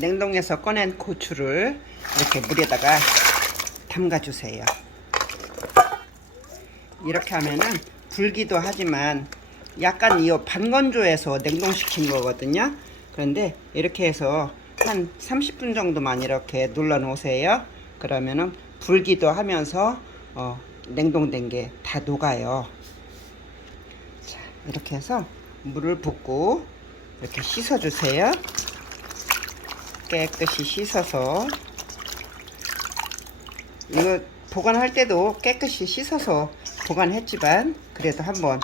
냉동에서 꺼낸 고추를 이렇게 물에다가 담가 주세요. 이렇게 하면은 불기도 하지만 약간 이 반건조해서 냉동시킨 거거든요. 그런데 이렇게 해서 한 30분 정도만 이렇게 눌러 놓으세요. 그러면은 불기도 하면서 냉동된 게 다 녹아요. 자, 이렇게 해서 물을 붓고 이렇게 씻어 주세요. 깨끗이 씻어서, 이거 보관할 때도 깨끗이 씻어서 보관했지만 그래도 한번,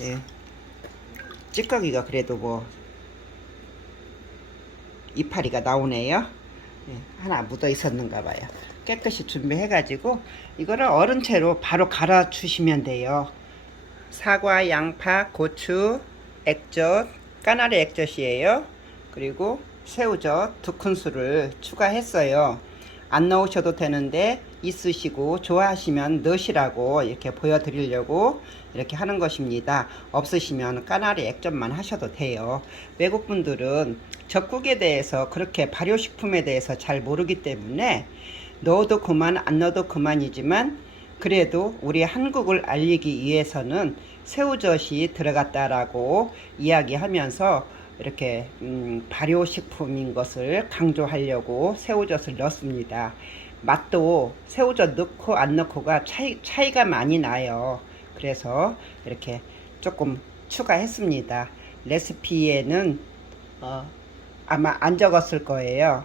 예, 찌꺼기가 그래도 뭐 이파리가 나오네요. 예, 하나 묻어 있었는가 봐요. 깨끗이 준비해 가지고 이거를 얼은 채로 바로 갈아 주시면 돼요. 사과, 양파, 고추, 액젓, 까나리 액젓이에요. 그리고 새우젓 2큰술을 추가했어요. 안 넣으셔도 되는데 있으시고 좋아하시면 넣으시라고 이렇게 보여드리려고 이렇게 하는 것입니다. 없으시면 까나리 액젓만 하셔도 돼요. 외국분들은 젓국에 대해서 그렇게 발효식품에 대해서 잘 모르기 때문에 넣어도 그만 안 넣어도 그만이지만 그래도 우리 한국을 알리기 위해서는 새우젓이 들어갔다라고 이야기하면서 이렇게 발효식품인 것을 강조하려고 새우젓을 넣습니다. 맛도 새우젓 넣고 안 넣고가 차이가 많이 나요. 그래서 이렇게 조금 추가했습니다. 레시피에는 아마 안 적었을 거예요.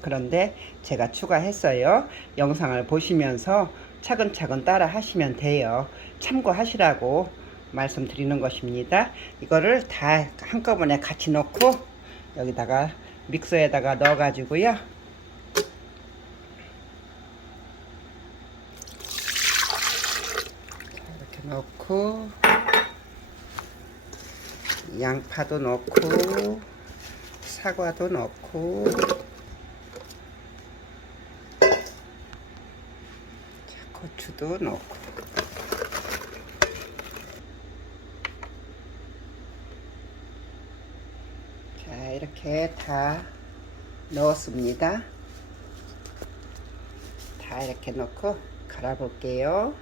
그런데 제가 추가했어요. 영상을 보시면서 차근차근 따라 하시면 돼요. 참고하시라고 말씀드리는 것입니다. 이거를 다 한꺼번에 같이 넣고 여기다가 믹서에다가 넣어 가지고요. 이렇게 넣고 양파도 넣고 사과도 넣고 고추도 넣고 자, 이렇게 다 넣었습니다. 다 이렇게 넣고 갈아 볼게요.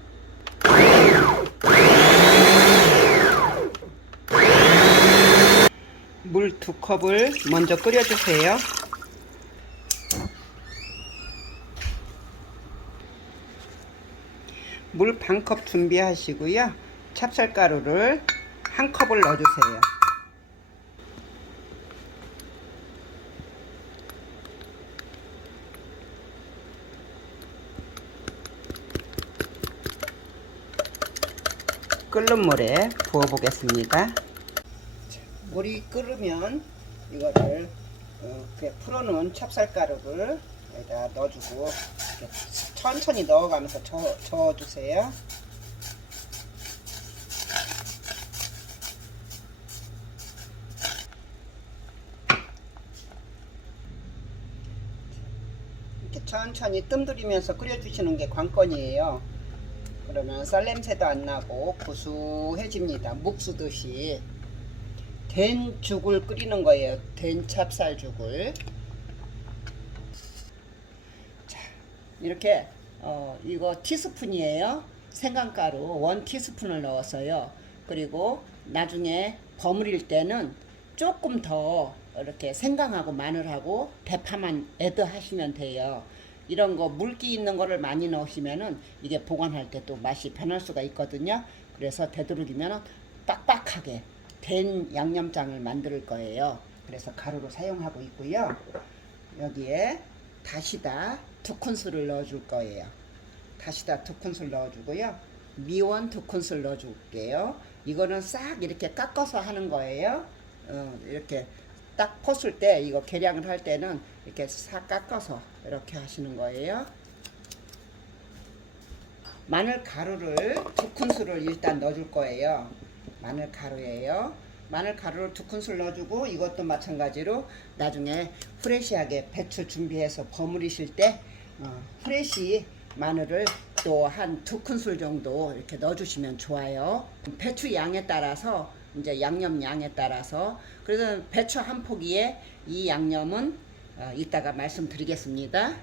물 2컵을 먼저 끓여 주세요. 물 1컵 준비하시고요. 찹쌀가루를 1컵을 넣어 주세요. 끓는 물에 부어 보겠습니다. 물이 끓으면 이거를 풀어놓은 찹쌀가루를 여기다 넣어주고 이렇게 천천히 넣어가면서 저어주세요. 이렇게 천천히 뜸들이면서 끓여주시는 게 관건이에요. 그러면 쌀냄새도 안 나고 구수해집니다. 묵 쓰듯이. 된 죽을 끓이는 거예요. 된 찹쌀죽을. 자, 이렇게 이거 티스푼이에요. 생강가루 1티스푼을 넣었어요. 그리고 나중에 버무릴 때는 조금 더 이렇게 생강하고 마늘하고 대파만 애드 하시면 돼요. 이런 거 물기 있는 거를 많이 넣으시면은 이게 보관할 때 또 맛이 변할 수가 있거든요. 그래서 되도록이면 빡빡하게 된 양념장을 만들 거예요. 그래서 가루로 사용하고 있고요. 여기에 다시다 2큰술을 넣어줄 거예요. 다시다 2큰술 넣어주고요. 미원 2큰술 넣어줄게요. 이거는 싹 이렇게 깎아서 하는 거예요. 이렇게 딱 pos을 때 이거 계량을 할 때는 이렇게 싹 깎아서 이렇게 하시는 거예요. 마늘 가루를 2큰술을 일단 넣어줄 거예요. 마늘 가루예요. 마늘 가루를 2큰술 넣어주고 이것도 마찬가지로 나중에 프레시하게 배추 준비해서 버무리실 때 프레시 마늘을 또 한 2큰술 정도 이렇게 넣어주시면 좋아요. 배추 양에 따라서 이제 양념 양에 따라서 그래서 배추 한 포기에 이 양념은 이따가 말씀드리겠습니다. 자,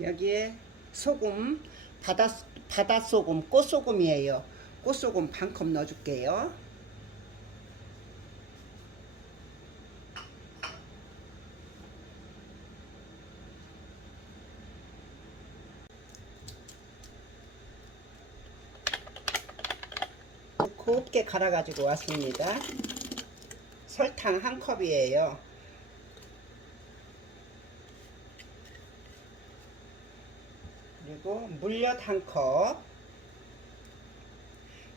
여기에 소금, 바닷소금, 꽃소금이에요. 꽃소금 반컵 넣어줄게요. 곱게 갈아 가지고 왔습니다. 설탕 한 컵이에요. 그리고 물엿 한 컵.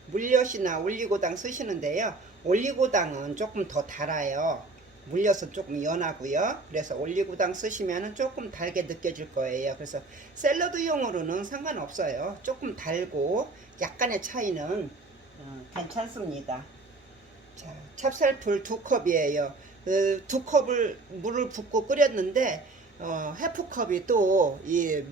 물엿이나 올리고당 쓰시는데요. 올리고당은 조금 더 달아요. 물엿은 조금 연하고요. 그래서 올리고당 쓰시면 조금 달게 느껴질 거예요. 그래서 샐러드용으로는 상관없어요. 조금 달고 약간의 차이는 괜찮습니다. 자, 찹쌀풀 2컵이에요. 그 2컵을 물을 붓고 끓였는데 해프컵이 또 이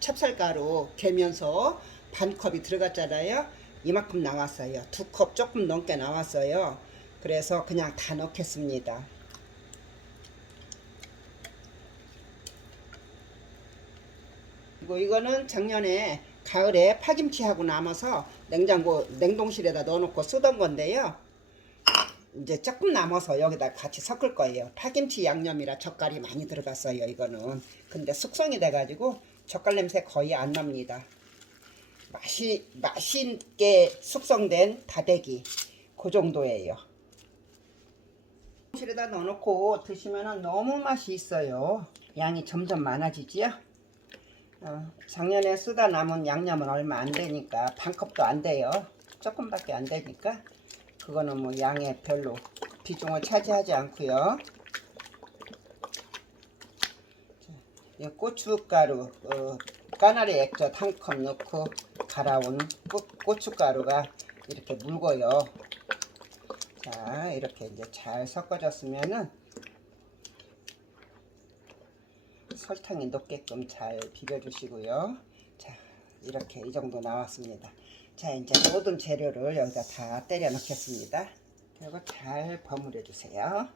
찹쌀가루 개면서 반컵이 들어갔잖아요. 이만큼 나왔어요. 2컵 조금 넘게 나왔어요. 그래서 그냥 다 넣겠습니다. 그리고 이거는 작년에 가을에 파김치하고 남아서 냉동실에다 넣어놓고 쓰던 건데요. 이제 조금 남아서 여기다 같이 섞을 거예요. 파김치 양념이라 젓갈이 많이 들어갔어요. 이거는 근데 숙성이 돼가지고 젓갈 냄새 거의 안 납니다. 맛있게 숙성된 다대기 그 정도예요. 실에다 넣어놓고 드시면 너무 맛이 있어요. 양이 점점 많아지지요. 작년에 쓰다 남은 양념은 얼마 안 되니까 반컵도 안 돼요. 조금밖에 안 되니까 그거는 뭐 양에 별로 비중을 차지하지 않고요. 자, 고춧가루 까나리 액젓 한 컵 넣고 갈아온 고춧가루가 이렇게 묽어요. 자, 이렇게 이제 잘 섞어졌으면은 설탕이 녹게끔 잘 비벼주시고요. 자, 이렇게 이 정도 나왔습니다. 자, 이제 모든 재료를 여기다 다 때려 넣겠습니다. 그리고 잘 버무려 주세요.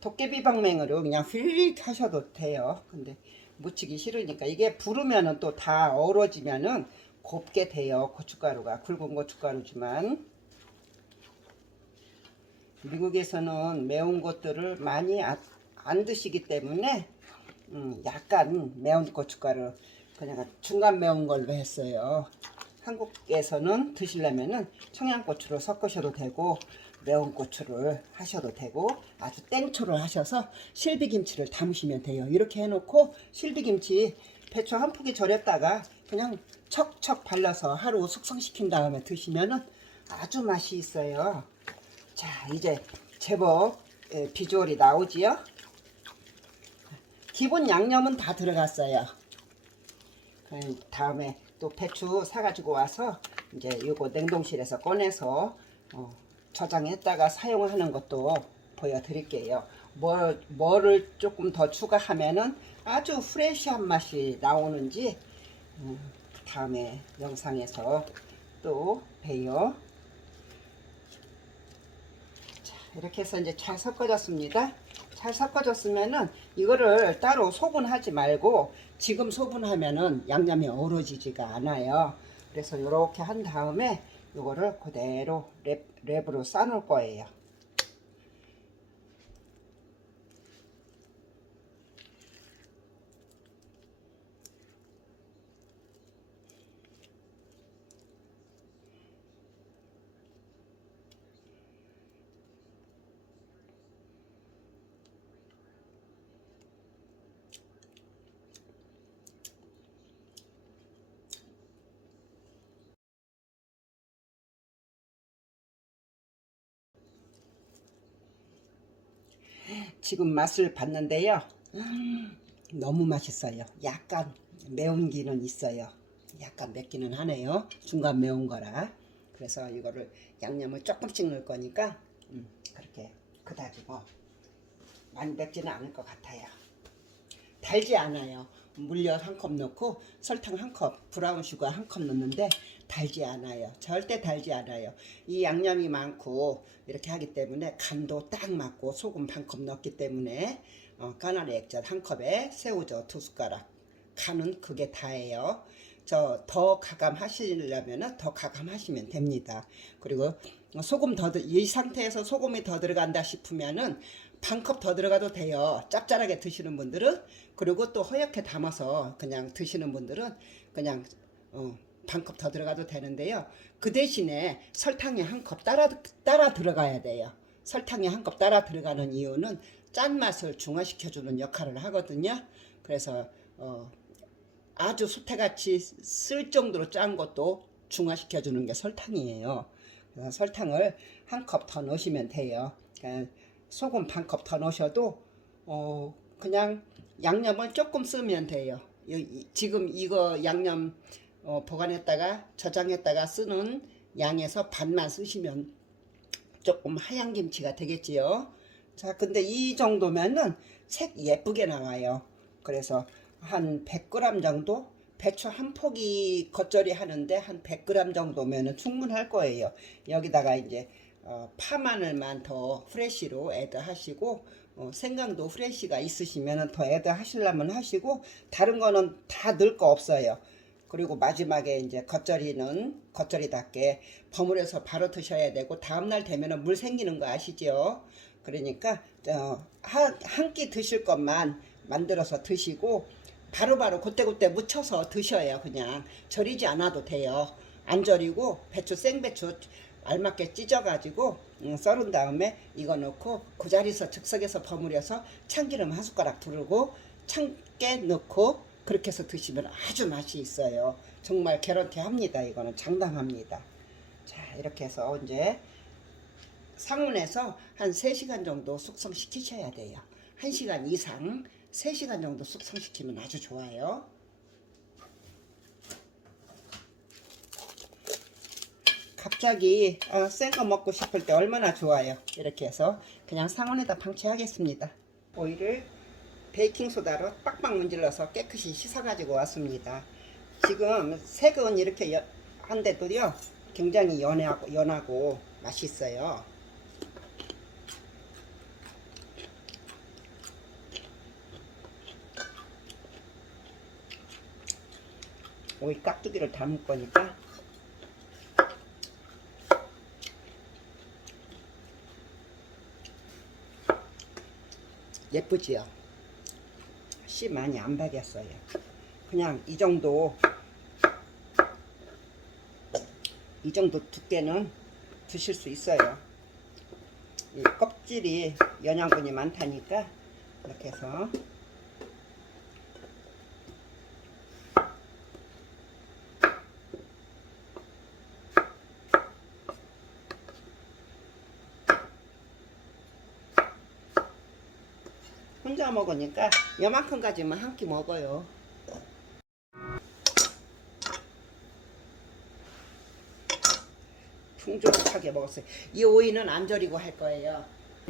도깨비 방맹으로 그냥 휘릭 하셔도 돼요. 근데 묻히기 싫으니까 이게 부르면은 또 다 어우러지면은 곱게 돼요. 고춧가루가 굵은 고춧가루지만 미국에서는 매운 것들을 많이 안 드시기 때문에 약간 매운 고춧가루 그냥 중간 매운 걸로 했어요. 한국에서는 드시려면은 청양고추를 섞으셔도 되고 매운 고추를 하셔도 되고 아주 땡초를 하셔서 실비김치를 담으시면 돼요. 이렇게 해놓고 실비김치 배추 한 포기 절였다가 그냥 척척 발라서 하루 숙성시킨 다음에 드시면은 아주 맛이 있어요. 자, 이제 제법 비주얼이 나오지요. 기본 양념은 다 들어갔어요. 다음에 또 배추 사가지고 와서 이제 요거 냉동실에서 꺼내서 저장했다가 사용하는 것도 보여드릴게요. 뭐를 조금 더 추가하면은 아주 프레시한 맛이 나오는지 다음에 영상에서 또 봬요. 자, 이렇게 해서 이제 잘 섞어졌습니다. 잘 섞어졌으면은 이거를 따로 소분하지 말고 지금 소분하면은 양념이 어우러지지가 않아요. 그래서 이렇게 한 다음에 이거를 그대로 랩으로 싸놓을 거예요. 지금 맛을 봤는데요. 너무 맛있어요. 약간 매운기는 있어요. 약간 맵기는 하네요. 중간 매운 거라. 그래서 이거를 양념을 조금씩 넣을 거니까 그렇게 그다지 뭐 많이 맵지는 않을 것 같아요. 달지 않아요. 물엿 한 컵 넣고 설탕 한 컵, 브라운 슈거 한 컵 넣는데 달지 않아요. 절대 달지 않아요. 이 양념이 많고 이렇게 하기 때문에 간도 딱 맞고 소금 반 컵 넣기 때문에 까나리 액젓 한 컵에 새우젓 2숟가락, 간은 그게 다예요. 저 더 가감하시려면 더 가감하시면 됩니다. 그리고 소금 이 상태에서 소금이 더 들어간다 싶으면은 반 컵 더 들어가도 돼요. 짭짤하게 드시는 분들은. 그리고 또 허옇게 담아서 그냥 드시는 분들은 그냥 반 컵 더 들어가도 되는데요. 그 대신에 설탕이 한 컵 따라 들어가야 돼요. 설탕이 한 컵 따라 들어가는 이유는 짠맛을 중화시켜주는 역할을 하거든요. 그래서 아주 수태같이 쓸 정도로 짠 것도 중화시켜주는 게 설탕이에요. 그래서 설탕을 한 컵 더 넣으시면 돼요. 그러니까 소금 반 컵 더 넣으셔도 그냥 양념을 조금 쓰면 돼요. 지금 이거 양념 보관했다가 저장했다가 쓰는 양에서 반만 쓰시면 조금 하얀 김치가 되겠지요. 자, 근데 이 정도면은 색 예쁘게 나와요. 그래서 한 100g 정도, 배추 한 포기 겉절이 하는데 한 100g 정도면은 충분할 거예요. 여기다가 이제 파마늘만 더 프레쉬로 애드 하시고 생강도 프레쉬가 있으시면 더 애드 하시려면 하시고 다른 거는 다 넣을 거 없어요. 그리고 마지막에 이제 겉절이는 겉절이답게 버무려서 바로 드셔야 되고 다음날 되면 물 생기는 거 아시죠? 그러니까 한 끼 드실 것만 만들어서 드시고 바로바로 그때그때 무쳐서 드셔요. 그냥 절이지 않아도 돼요. 안 절이고 배추 생배추 알맞게 찢어가지고 썰은 다음에 이거 넣고 그 자리에서 즉석에서 버무려서 참기름 한 숟가락 두르고 참깨 넣고 그렇게 해서 드시면 아주 맛이 있어요. 정말 개런티 합니다. 이거는 장담합니다. 자, 이렇게 해서 이제 상온에서 한 3시간 정도 숙성시키셔야 돼요. 1시간 이상 3시간 정도 숙성시키면 아주 좋아요. 갑자기 센 거 먹고 싶을 때 얼마나 좋아요. 이렇게 해서 그냥 상온에다 방치하겠습니다. 오이를 베이킹소다로 빡빡 문질러서 깨끗이 씻어 가지고 왔습니다. 지금 색은 이렇게 한데도요 굉장히 연하고 맛있어요. 오이 깍두기를 담을 거니까 예쁘지요? 씨 많이 안 박였어요. 그냥 이 정도 두께는 드실 수 있어요. 이 껍질이 영양분이 많다니까 이렇게 해서 혼자 먹으니까 요만큼 가지만 한 끼 먹어요. 풍족하게 먹었어요. 이 오이는 안 절이고 할 거예요.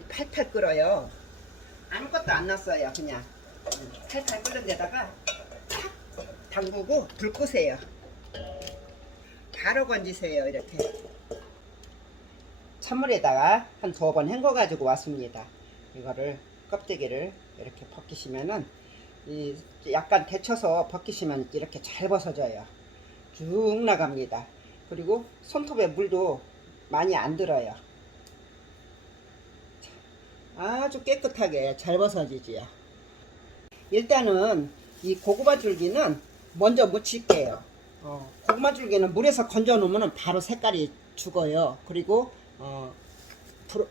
팔팔 끓어요. 아무것도 안 넣었어요. 그냥 팔팔 끓는 데다가 탁 담그고 불 끄세요. 바로 건지세요. 이렇게 찬물에다가 한 2번 헹궈 가지고 왔습니다. 이거를 껍데기를 이렇게 벗기시면은 약간 데쳐서 벗기시면 이렇게 잘 벗어져요. 쭉 나갑니다. 그리고 손톱에 물도 많이 안 들어요. 아주 깨끗하게 잘 벗어지지요. 일단은 이 고구마 줄기는 먼저 무칠게요. 고구마 줄기는 물에서 건져 놓으면 바로 색깔이 죽어요. 그리고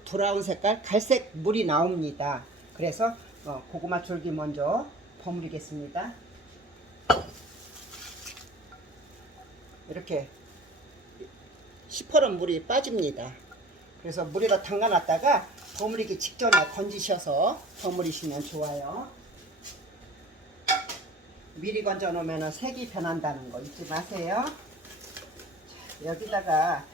브라운 색깔, 갈색 물이 나옵니다. 그래서 고구마 줄기 먼저 버무리겠습니다. 이렇게 시퍼런 물이 빠집니다. 그래서 물에다 담가놨다가 버무리기 직전에 건지셔서 버무리시면 좋아요. 미리 건져 놓으면 색이 변한다는 거 잊지 마세요. 자, 여기다가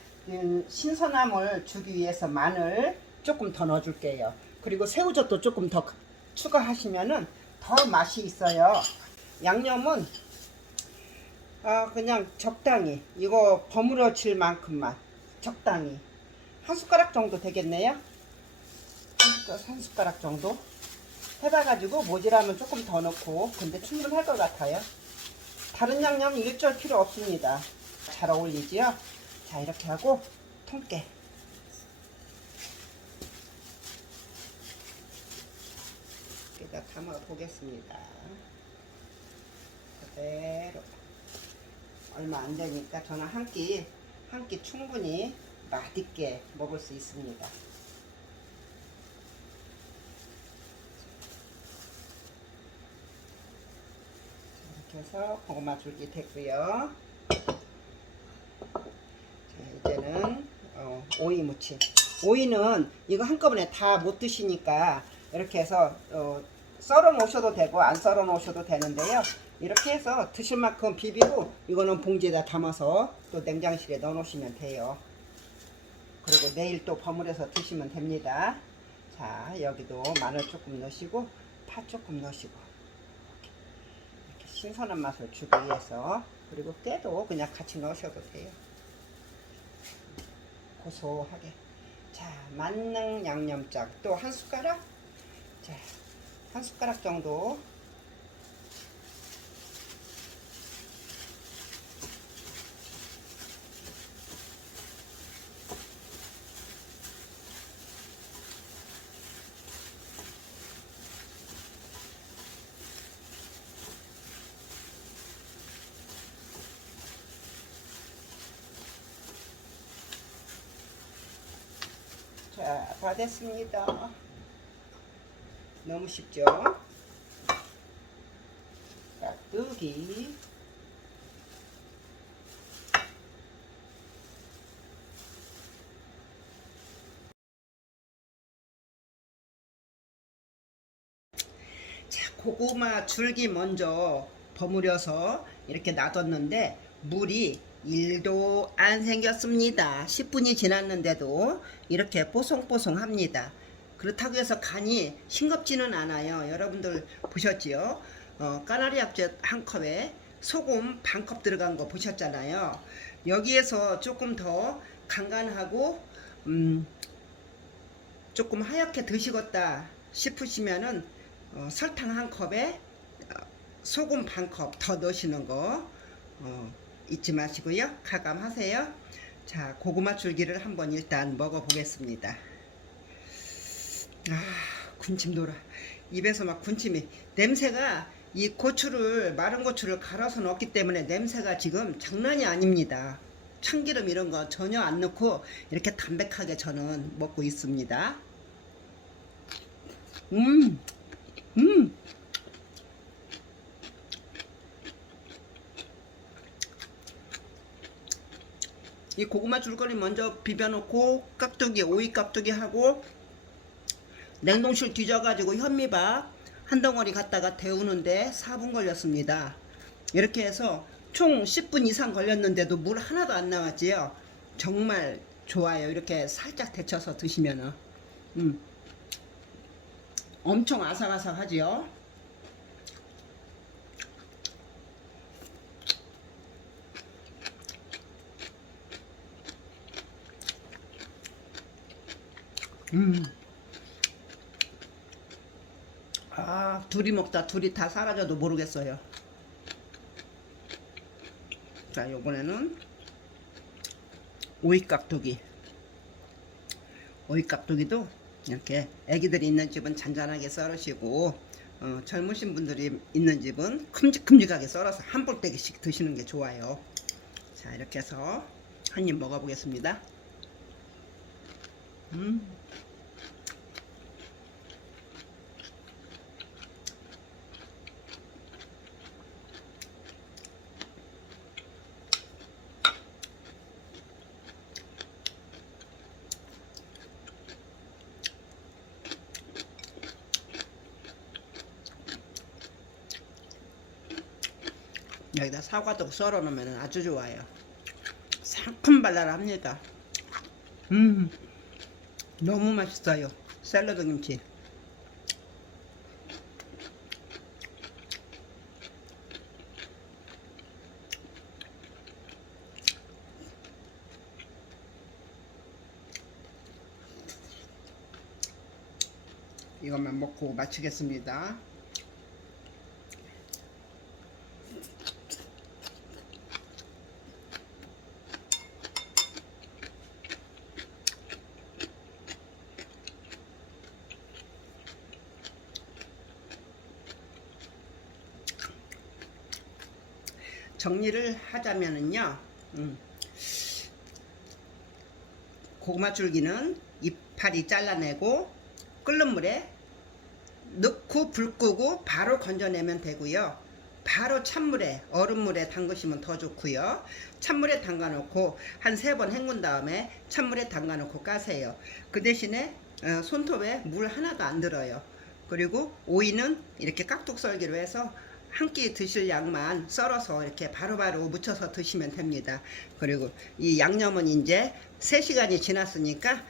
신선함을 주기 위해서 마늘 조금 더 넣어줄게요. 그리고 새우젓도 조금 더 추가하시면은 더 맛이 있어요. 양념은 그냥 적당히, 이거 버무려질 만큼만 적당히 한 숟가락 정도 되겠네요. 한 숟가락 정도 해봐가지고 모자라면 조금 더 넣고, 근데 충분할 것 같아요. 다른 양념 일절 필요 없습니다. 잘 어울리지요? 자, 이렇게 하고 통깨 여기다 담아 보겠습니다. 그대로 얼마 안 되니까 저는 한 끼 충분히 맛있게 먹을 수 있습니다. 이렇게 해서 고구마 줄기 됐고요. 자, 이제는 오이 무침. 오이는 이거 한꺼번에 다 못 드시니까 이렇게 해서 썰어 놓으셔도 되고 안 썰어 놓으셔도 되는데요. 이렇게 해서 드실 만큼 비비고, 이거는 봉지에다 담아서 또 냉장실에 넣어 놓으시면 돼요. 그리고 내일 또 버무려서 드시면 됩니다. 자, 여기도 마늘 조금 넣으시고 파 조금 넣으시고, 이렇게 신선한 맛을 주기 위해서. 그리고 깨도 그냥 같이 넣으셔도 돼요. 고소하게. 자, 만능 양념장 또 한 숟가락. 자, 한 숟가락 정도. 자, 다 됐습니다. 너무 쉽죠? 깍두기. 자, 고구마 줄기 먼저 버무려서 이렇게 놔뒀는데 물이 1도 안 생겼습니다. 10분이 지났는데도 이렇게 뽀송뽀송합니다. 그렇다고 해서 간이 싱겁지는 않아요. 여러분들 보셨지요? 까나리 약젓 한 컵에 소금 반 컵 들어간 거 보셨잖아요. 여기에서 조금 더 간간하고 조금 하얗게 드시겠다 싶으시면은 설탕 한 컵에 소금 반 컵 더 넣으시는 거 잊지 마시고요. 가감하세요. 자, 고구마 줄기를 한번 일단 먹어 보겠습니다. 군침 돌아. 입에서 막 군침이. 냄새가, 이 고추를, 마른 고추를 갈아서 넣었기 때문에 냄새가 지금 장난이 아닙니다. 참기름 이런 거 전혀 안 넣고 이렇게 담백하게 저는 먹고 있습니다. 이 고구마 줄거리 먼저 비벼놓고 깍두기, 오이 깍두기 하고 냉동실 뒤져가지고 현미밥 한 덩어리 갖다가 데우는데 4분 걸렸습니다. 이렇게 해서 총 10분 이상 걸렸는데도 물 하나도 안 나왔지요. 정말 좋아요. 이렇게 살짝 데쳐서 드시면은 엄청 아삭아삭하지요. 둘이 먹다 둘이 다 사라져도 모르겠어요. 자, 요번에는 오이 깍두기. 오이 깍두기도 이렇게 애기들이 있는 집은 잔잔하게 썰으시고 젊으신 분들이 있는 집은 큼직큼직하게 썰어서 한 볼때기씩 드시는 게 좋아요. 자, 이렇게 해서 한 입 먹어보겠습니다. 여기다 사과도 썰어 놓으면 아주 좋아요. 상큼발랄합니다. 너무 맛있어요. 샐러드 김치. 이것만 먹고 마치겠습니다. 정리를 하자면은요, 고구마 줄기는 이파리 잘라내고 끓는 물에 넣고 불 끄고 바로 건져내면 되고요. 바로 찬물에 얼음물에 담그시면 더 좋고요. 찬물에 담가 놓고 한 3번 헹군 다음에 찬물에 담가 놓고 까세요. 그 대신에 손톱에 물 하나도 안 들어요. 그리고 오이는 이렇게 깍둑 썰기로 해서 한 끼 드실 양만 썰어서 이렇게 바로바로 무쳐서 드시면 됩니다. 그리고 이 양념은 이제 3시간이 지났으니까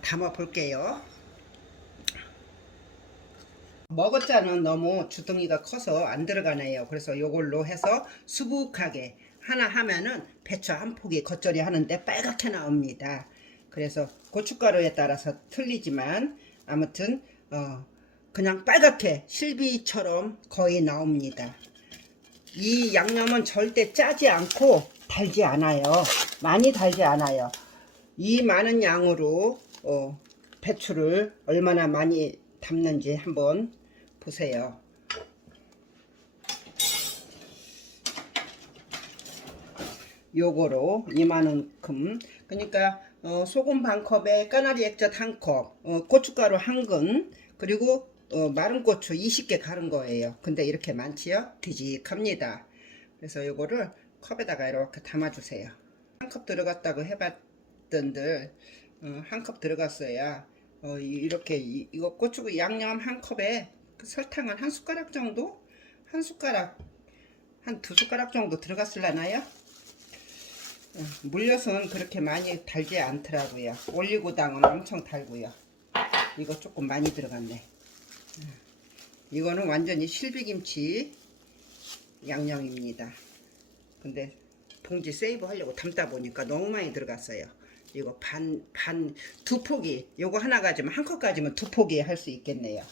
담아 볼게요. 머그자는 너무 주둥이가 커서 안 들어가네요. 그래서 이걸로 해서 수북하게 하나 하면은 배추 한 포기 겉절이 하는데 빨갛게 나옵니다. 그래서 고춧가루에 따라서 틀리지만 아무튼 그냥 빨갛게 실비처럼 거의 나옵니다. 이 양념은 절대 짜지 않고 달지 않아요. 많이 달지 않아요. 이 많은 양으로 배추를 얼마나 많이 담는지 한번 보세요. 요거로 이만큼, 그러니까 소금 반 컵에 까나리 액젓 1컵, 고춧가루 1근, 그리고 마른 고추 20개 갈은 거예요. 근데 이렇게 많지요? 뒤직합니다. 그래서 요거를 컵에다가 이렇게 담아주세요. 1컵 들어갔다고 해봤던들 1컵 들어갔어야 이렇게 이거 고추 양념 1컵에 그 설탕은 1숟가락 정도? 한 숟가락, 한 2숟가락 정도 들어갔을라나요? 물엿은 그렇게 많이 달지 않더라고요. 올리고당은 엄청 달고요. 이거 조금 많이 들어갔네. 이거는 완전히 실비김치 양념입니다. 근데 봉지 세이브 하려고 담다 보니까 너무 많이 들어갔어요. 이거 두 포기, 요거 하나 가지면 한 컵 가지면 2포기 할 수 있겠네요.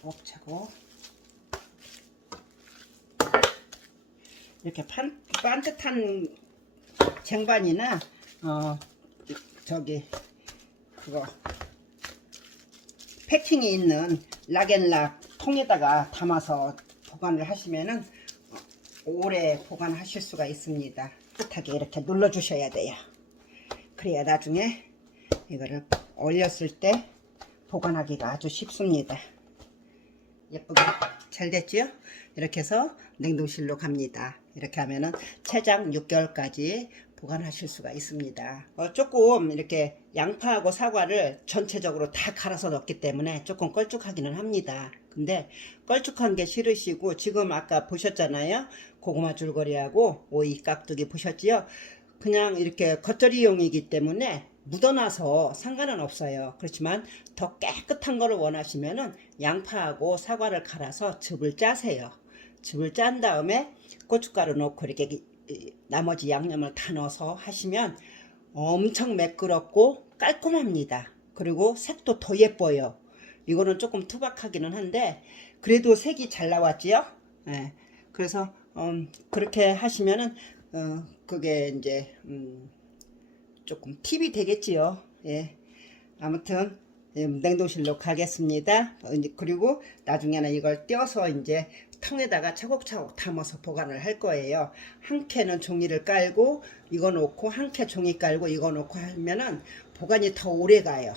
차곡차곡 이렇게 반듯한 쟁반이나 저기 그거 패킹이 있는 락앤락 통에다가 담아서 보관을 하시면은 오래 보관하실 수가 있습니다. 깨끗하게 이렇게 눌러 주셔야 돼요. 그래야 나중에 이거를 올렸을 때 보관하기가 아주 쉽습니다. 예쁘게 잘 됐죠? 이렇게 해서 냉동실로 갑니다. 이렇게 하면은 최장 6개월까지 보관하실 수가 있습니다. 조금 이렇게 양파하고 사과를 전체적으로 다 갈아서 넣었기 때문에 조금 걸쭉하기는 합니다. 근데 걸쭉한 게 싫으시고 지금 아까 보셨잖아요. 고구마 줄거리하고 오이 깍두기 보셨지요? 그냥 이렇게 겉절이용이기 때문에 묻어나서 상관은 없어요. 그렇지만 더 깨끗한 거를 원하시면은 양파하고 사과를 갈아서 즙을 짜세요. 즙을 짠 다음에 고춧가루 넣고 이렇게 나머지 양념을 다 넣어서 하시면 엄청 매끄럽고 깔끔합니다. 그리고 색도 더 예뻐요. 이거는 조금 투박하기는 한데 그래도 색이 잘 나왔지요. 예. 그래서 그렇게 하시면은 그게 이제 조금 팁이 되겠지요. 예. 아무튼 냉동실로 가겠습니다. 그리고 나중에는 이걸 떼어서 이제 통에다가 차곡차곡 담아서 보관을 할 거예요. 한 캔은 종이를 깔고 이거 놓고 한 캔 종이 깔고 이거 놓고 하면은 보관이 더 오래 가요.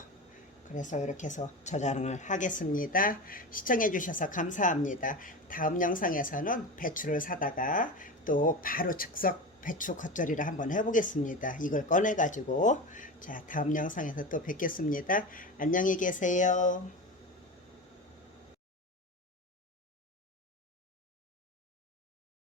그래서 이렇게 해서 저장을 하겠습니다. 시청해 주셔서 감사합니다. 다음 영상에서는 배추를 사다가 또 바로 즉석 배추 겉절이를 한번 해보겠습니다. 이걸 꺼내 가지고 자 다음 영상에서 또 뵙겠습니다. 안녕히 계세요.